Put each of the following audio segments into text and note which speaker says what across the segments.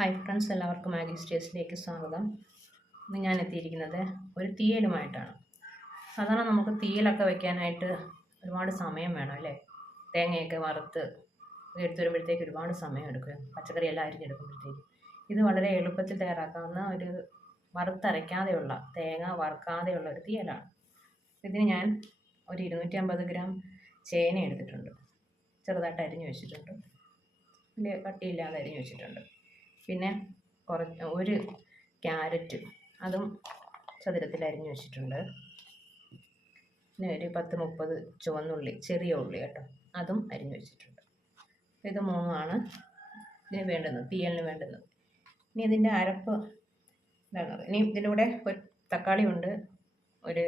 Speaker 1: Hi friends എല്ലാവർക്കും Maggi സ്റ്റേസിലേക്ക് സ്വാഗതം. ഇന്ന് ഞാൻ എത്തിയിരിക്കുന്നത് ഒരു തീയലുമായിട്ടാണ്. സാധാരണ നമുക്ക് തീയലൊക്കെ വെക്കാനായിട്ട് ഒരുപാട് സമയം വേണം അല്ലേ? തേങ്ങയൊക്കെ വറുത്ത് എടുത്തു വരുമ്പോഴത്തേക്ക് ഒരുപാട് സമയം എടുക്കും. പച്ചക്കറി എല്ലാം അരിഞ്ഞെടുക്കുമ്പോഴത്തേക്ക്. ഇത് വളരെ എളുപ്പത്തിൽ തയ്യാറാക്കാവുന്ന ഒരു വറുത്തരയ്ക്കാതെയുള്ള തേങ്ങ വറുക്കാതെയുള്ള ഒരു തീയലാണ്. ഇതിന് ഞാൻ ഒരു ഇരുന്നൂറ്റി അമ്പത് ഗ്രാം ചേന എടുത്തിട്ടുണ്ട്. ചെറുതായിട്ട് അരിഞ്ഞു വെച്ചിട്ടുണ്ട്. വലിയ കട്ടിയില്ലാതെ അരിഞ്ഞു വെച്ചിട്ടുണ്ട്. പിന്നെ കുറച്ച് ഒരു ക്യാരറ്റ് അതും ചതുരത്തിൽ അരിഞ്ഞു വെച്ചിട്ടുണ്ട്. പിന്നെ ഒരു പത്ത് മുപ്പത് ചുവന്നുള്ളി ചെറിയ ഉള്ളി കേട്ടോ അതും അരിഞ്ഞു വെച്ചിട്ടുണ്ട്. ഇത് മൂന്നുമാണ് ഇതിന് വേണ്ടുന്നത് തീയലിന് വേണ്ടുന്നത്. ഇനി ഇതിന്റെ അരപ്പ് ഇതാണ്. ഇനി ഇതിന്റെ കൂടെ ഒരു തക്കാളി ഉണ്ട് ഒരു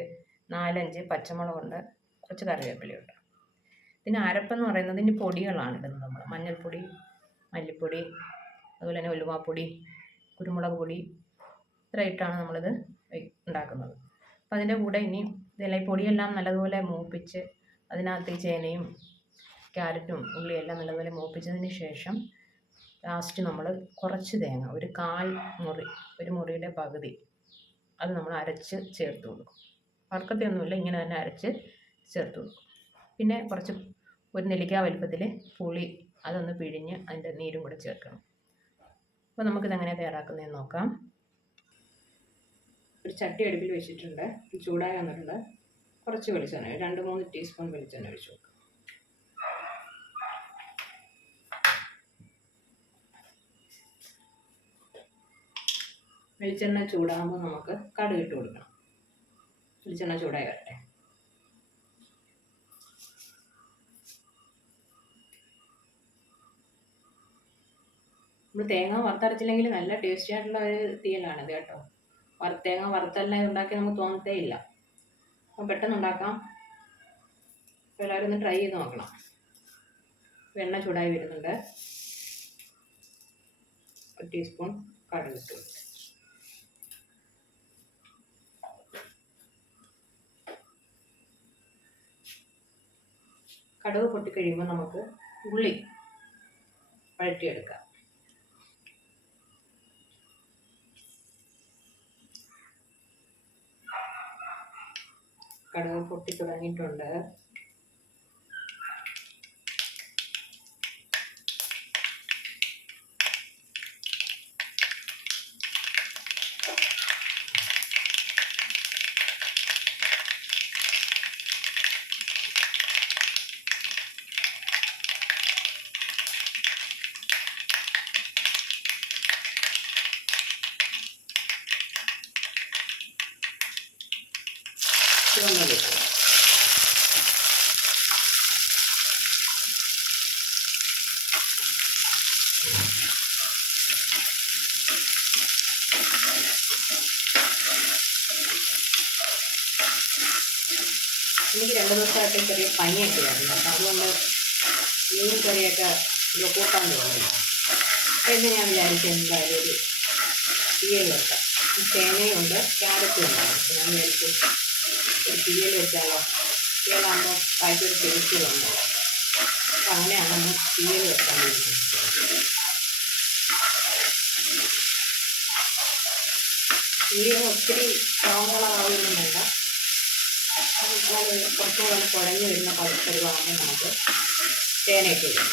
Speaker 1: നാലഞ്ച് പച്ചമുളകുണ്ട് കുറച്ച് കറിവേപ്പിലയുണ്ട് ഇതിന് അരപ്പെന്ന് പറയുന്നത് ഇതിന്റെ പൊടികളാണ് ഇടുന്നത് നമ്മൾ. മഞ്ഞൾപ്പൊടി മല്ലിപ്പൊടി അതുപോലെ തന്നെ ഉലുവാപ്പൊടി കുരുമുളക് പൊടി ഇത്ര ഇട്ടാണ് നമ്മളിത് ഉണ്ടാക്കുന്നത്. അപ്പോൾ അതിന്റെ കൂടെ ഇനി ഇതെല്ലാം ഈ പൊടിയെല്ലാം നല്ലതുപോലെ മൂപ്പിച്ച് അതിനകത്ത് ഈ ചേനയും ക്യാരറ്റും ഉള്ളിയെല്ലാം നല്ലതുപോലെ മൂപ്പിച്ചതിന് ശേഷം ലാസ്റ്റ് നമ്മൾ കുറച്ച് തേങ്ങ ഒരു കാൽ മുറി ഒരു മുറിയുടെ പകുതി അത് നമ്മൾ അരച്ച് ചേർത്ത് കൊടുക്കും. വറുക്കത്തെയൊന്നുമില്ല ഇങ്ങനെ തന്നെ അരച്ച് ചേർത്ത് കൊടുക്കും. പിന്നെ കുറച്ച് ഒരു നെല്ലിക്ക വലുപ്പത്തിൽ പുളി അതൊന്ന് പിഴിഞ്ഞ് അതിന്റെ നീരും കൂടെ ചേർക്കണം. അപ്പോൾ നമുക്കിത് എങ്ങനെ തയ്യാറാക്കുന്നതെന്ന് നോക്കാം. ഒരു ചട്ടി അടുപ്പിൽ വെച്ചിട്ടുണ്ട്. ചൂടായി വന്നിട്ടുണ്ട്. കുറച്ച് വെളിച്ചെണ്ണ രണ്ട് മൂന്ന് ടീസ്പൂൺ വെളിച്ചെണ്ണ ഒഴിച്ചു നോക്കാം വെളിച്ചെണ്ണ ചൂടാകുമ്പോൾ നമുക്ക് കടുക് ഇട്ട് കൊടുക്കണം. വെളിച്ചെണ്ണ ചൂടായി വരട്ടെ. നമ്മൾ തേങ്ങ വറുത്തരച്ചില്ലെങ്കിൽ നല്ല ടേസ്റ്റി ആയിട്ടുള്ള ഒരു തീയലാണിത് കേട്ടോ. വറുത്തേങ്ങ തേങ്ങ വറുത്തെല്ലാം ഉണ്ടാക്കി നമുക്ക് തോന്നത്തേ ഇല്ല. അപ്പം പെട്ടെന്ന് ഉണ്ടാക്കാം. അപ്പോൾ എല്ലാവരും ഒന്ന് ട്രൈ ചെയ്ത് നോക്കണം. വെണ്ണ ചൂടായി വരുന്നുണ്ട്. ഒരു ടീസ്പൂൺ കടുക് ഇട്ട് കടുക് പൊട്ടിക്കഴിയുമ്പോൾ നമുക്ക് ഉള്ളി വഴറ്റിയെടുക്കാം കടുക് പൊട്ടി തുടങ്ങിയിട്ടുണ്ട് എനിക്ക് രണ്ട് ദിവസമായിട്ട് ചെറിയ പനിയൊക്കെ ആയിരുന്നു. അപ്പം അതുകൊണ്ട് മീൻ കറിയൊക്കെ ഇത് കൂട്ടാൻ എന്ന് ഞാൻ വിചാരിച്ചു എന്തായാലും ഒരു തീയൽ വെക്കാം. തേങ്ങയുണ്ട് ക്യാരറ്റും ഉണ്ടാവും. അപ്പം ഞാൻ വിചാരിച്ചു ഒരു തീയൽ വെച്ചാലോ? തീയലാകുമ്പോൾ കായ്ക്കൊരു ടേസ്റ്റ് തോന്നുള്ളൂ അപ്പം അങ്ങനെയാണ് നമ്മൾ തീയൽ വെക്കാൻ തീരുമാനിച്ചത് തീയൽ ഒത്തിരി സ്ട്രോങ്ങുകളാവുകയൊന്നും വേണ്ട അപ്പോൾ കുറച്ചുകൂടെ കുഴഞ്ഞു വരുന്ന പരുവാകുമ്പോൾ നമുക്ക് തേന ഇട്ട് കൊടുക്കും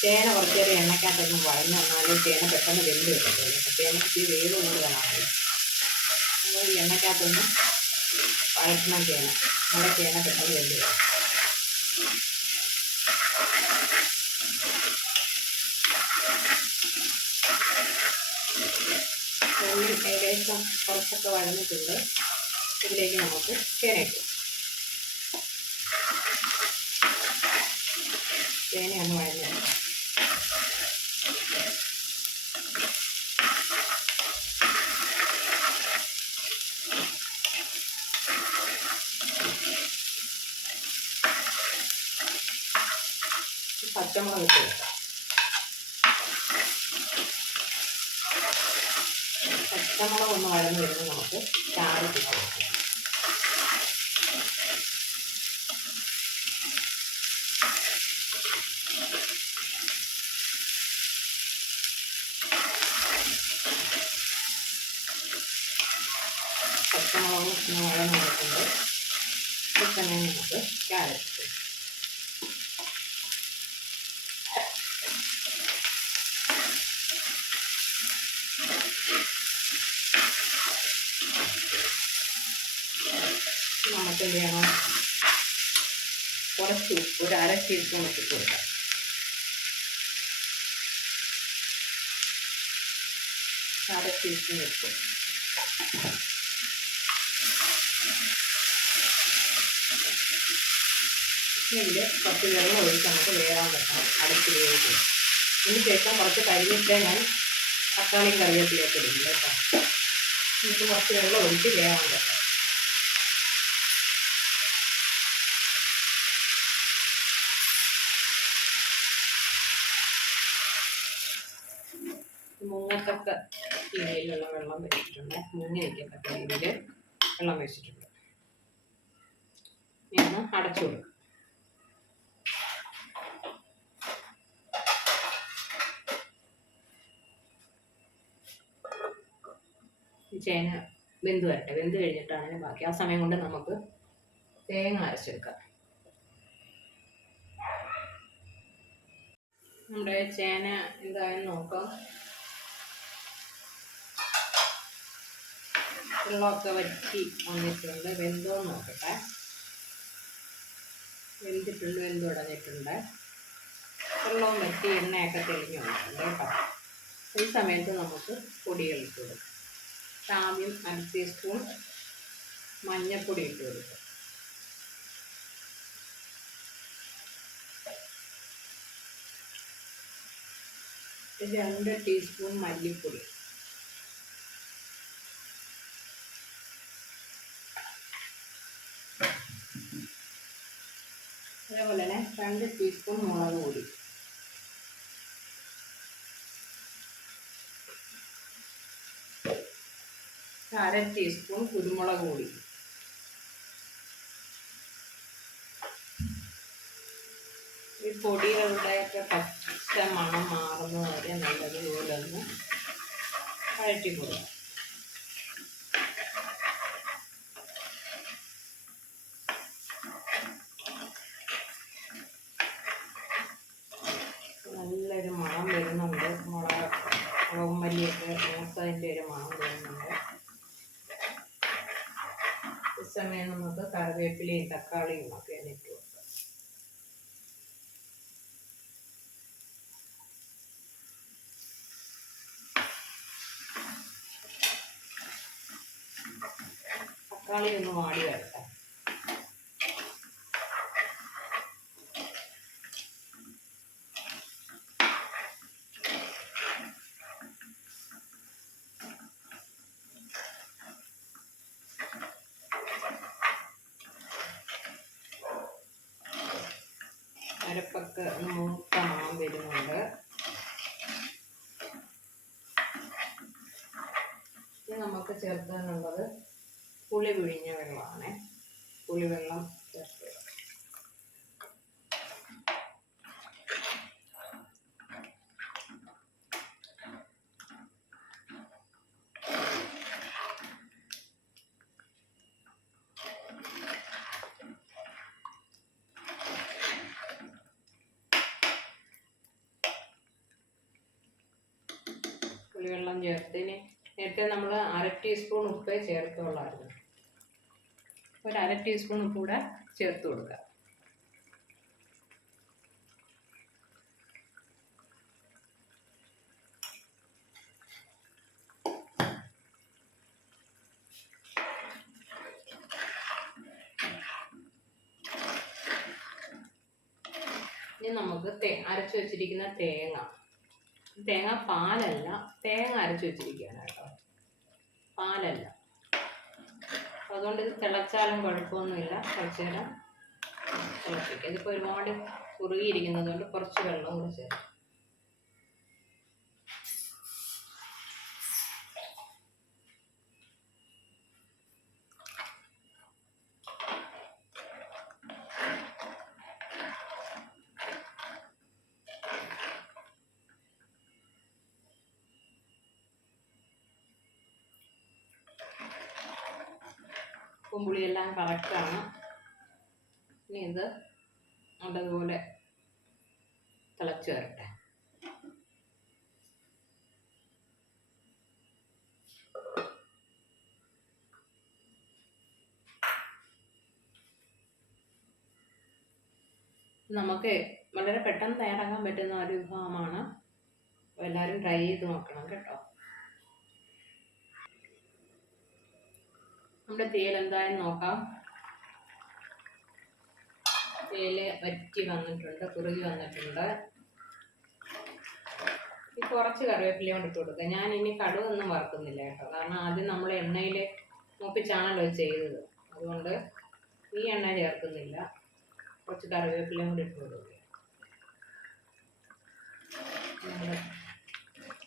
Speaker 1: തേന കുറച്ച് നേരം എണ്ണയ്ക്കകത്തൊന്ന് വഴഞ്ഞു വന്നാലും തേന പെട്ടെന്ന് വെന്ത് തേനയ്ക്ക് ഇച്ചിരി വേവ് കൂടുതലാണ് നമ്മൾ എണ്ണയ്ക്കകത്തൊന്ന് വഴറ്റണം തേന നമ്മുടെ തേന പെട്ടെന്ന് വെന്ത് കിട്ടും. ഉള്ളി ഏകദേശം കുറച്ചൊക്കെ വഴന്നിട്ടുണ്ട് ഇതിലേക്ക് നമുക്ക് തേന ചേന തേനയാണ് വഴഞ്ഞത് പച്ചമുളക് ഇട്ട് പച്ചമുളക് ഒന്ന് വഴന്ന് വരുമ്പോൾ നമുക്ക് ക്യാരറ്റ് കിട്ടും കൊടുക്കാം. പച്ചമുളകും ഒന്ന് വരുമ്പോൾ നമുക്ക് ക്യാരറ്റ് നമുക്ക് എന്ത് ചെയ്യണം കുറച്ച് ഉപ്പ് ഒരു അര ടീസ്പൂൺ ഉപ്പ് കൊടുക്കാം. അര ടീസ്പൂൺ ഉപ്പ്. ഇതിൽ വെള്ളം ഒഴിച്ച് നമുക്ക് വേകാൻ വെക്കണം അടച്ച് ഇതിന് ശേഷം കുറച്ച് കരിവേപ്പില ഞാൻ തക്കാളിയും കറിവേപ്പിലേക്ക് ഇടും കേട്ടോ. എന്നിട്ട് കുറച്ച് വെള്ളം ഒഴിച്ച് വെക്കാം. മുങ്ങത്തക്ക രീതിയിലുള്ള വെള്ളം വെച്ചിട്ടുണ്ട്. മുങ്ങി നിൽക്കത്തക്ക രീതിയിൽ വെള്ളം വെച്ചിട്ടുണ്ട്. ഇനി അടച്ചു കൊടുക്കും. ചേന വെന്ത് വരട്ടെ. വെന്ത് കഴിഞ്ഞിട്ടാണ് ഇതിന് ബാക്കി. ആ സമയം കൊണ്ട് നമുക്ക് തേങ്ങ അരച്ചെടുക്കാം. നമ്മുടെ ചേന എന്തായാലും നോക്കാം. വെള്ളമൊക്കെ വറ്റി വന്നിട്ടുണ്ട്. വെന്തോ നോക്കട്ടെ. വെന്തിട്ടുണ്ട് വെന്തോ ഉടഞ്ഞിട്ടുണ്ട്. വെള്ളവും വറ്റി എണ്ണയൊക്കെ തെളിഞ്ഞു വന്നിട്ടുണ്ട് കേട്ടോ. ഈ സമയത്ത് നമുക്ക് പൊടികൾ ഇട്ട് കൊടുക്കാം. ആദ്യം അര ടീസ്പൂൺ മഞ്ഞൾപ്പൊടി ഇട്ട് കൊടുക്കുക രണ്ട് ടീസ്പൂൺ മല്ലിപ്പൊടി. അതേപോലെ തന്നെ രണ്ട് ടീസ്പൂൺ മുളക് പൊടി. അര ടീസ്പൂൺ കുരുമുളക് പൊടി. ഈ പൊടികളുടെയൊക്കെ പച്ച മണം മാറുന്നത് വരെ നല്ലതുപോലെ ഒന്ന് വഴറ്റി കൊടുക്കാം നല്ലൊരു മണം വരുന്നുണ്ട് മുളക് മുളകും മല്ലിയൊക്കെ മൂത്തതിന്റെ ഒരു മണം വരുന്നുണ്ട് ഈ സമയം നമുക്ക് കറിവേപ്പിലയും തക്കാളിയും ഒക്കെ നെറ്റ് കൊടുക്കാം. തക്കാളി ഒന്ന് വാടി ഒന്ന് മൂത്ത വരുന്നുണ്ട്. ഇനി നമുക്ക് ചേർക്കാനുള്ളത് പുളി പിഴിഞ്ഞ വെള്ളമാണ്. പുളിവെള്ളം ചേർത്ത് പുളിവെള്ളം ചേർത്തതിന് നേരത്തെ നമ്മൾ അര ടീസ്പൂൺ ഉപ്പ് ചേർത്തുള്ളായിരുന്നു. ഒരു അര ടീസ്പൂൺ ഉപ്പ് കൂടെ ചേർത്ത് കൊടുക്കുക ഇനി നമുക്ക് അരച്ച് വെച്ചിരിക്കുന്ന തേങ്ങ തേങ്ങ പാലല്ല തേങ്ങ അരച്ച് വെച്ചിരിക്കുകയാണ് കേട്ടോ. പാലല്ല. അതുകൊണ്ട് ഇത് തിളച്ചാലും കുഴപ്പമൊന്നുമില്ല. കുറച്ച് നേരം തിളപ്പിക്കുക. ഇതിപ്പോൾ ഒരുപാട് കുറുകിയിരിക്കുന്നത് കൊണ്ട് കുറച്ച് വെള്ളം കൂടി ചേർക്കും. ഉപ്പും പുളിയെല്ലാം കറക്റ്റാണ് ഇനി ഇത് നല്ലതുപോലെ തിളച്ച് വരട്ടെ. നമുക്ക് വളരെ പെട്ടെന്ന് തയ്യാറാക്കാൻ പറ്റുന്ന ഒരു വിഭവമാണ്. എല്ലാവരും ട്രൈ ചെയ്ത് നോക്കണം കേട്ടോ. നമ്മുടെ തേൽ എന്തായാലും നോക്കാം. തേൽ വറ്റി വന്നിട്ടുണ്ട് കുറുകി വന്നിട്ടുണ്ട്. ഈ കുറച്ച് കറിവേപ്പില കൊണ്ട് ഇട്ട് കൊടുക്കുക ഞാൻ ഇനി കടുകൊന്നും വറുക്കുന്നില്ല കേട്ടോ. കാരണം ആദ്യം നമ്മൾ എണ്ണയിൽ മൂപ്പിച്ചാണല്ലോ ചെയ്തത്. അതുകൊണ്ട് ഈ എണ്ണ ചേർക്കുന്നില്ല. കുറച്ച് കറിവേപ്പില കൂടി ഇട്ട് കൊടുക്കുക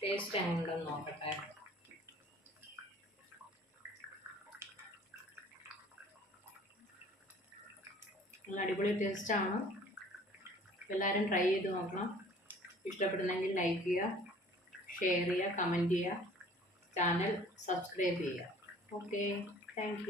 Speaker 1: ടേസ്റ്റ് എങ്ങനെയുണ്ടെന്ന് നോക്കട്ടെ. നല്ല അടിപൊളി ടേസ്റ്റാണ് എല്ലാവരും ട്രൈ ചെയ്ത് നോക്കണം. ഇഷ്ടപ്പെടുന്നെങ്കിൽ ലൈക്ക് ചെയ്യുക ഷെയർ ചെയ്യുക കമന്റ് ചെയ്യുക. ചാനൽ സബ്സ്ക്രൈബ് ചെയ്യുക. Okay thank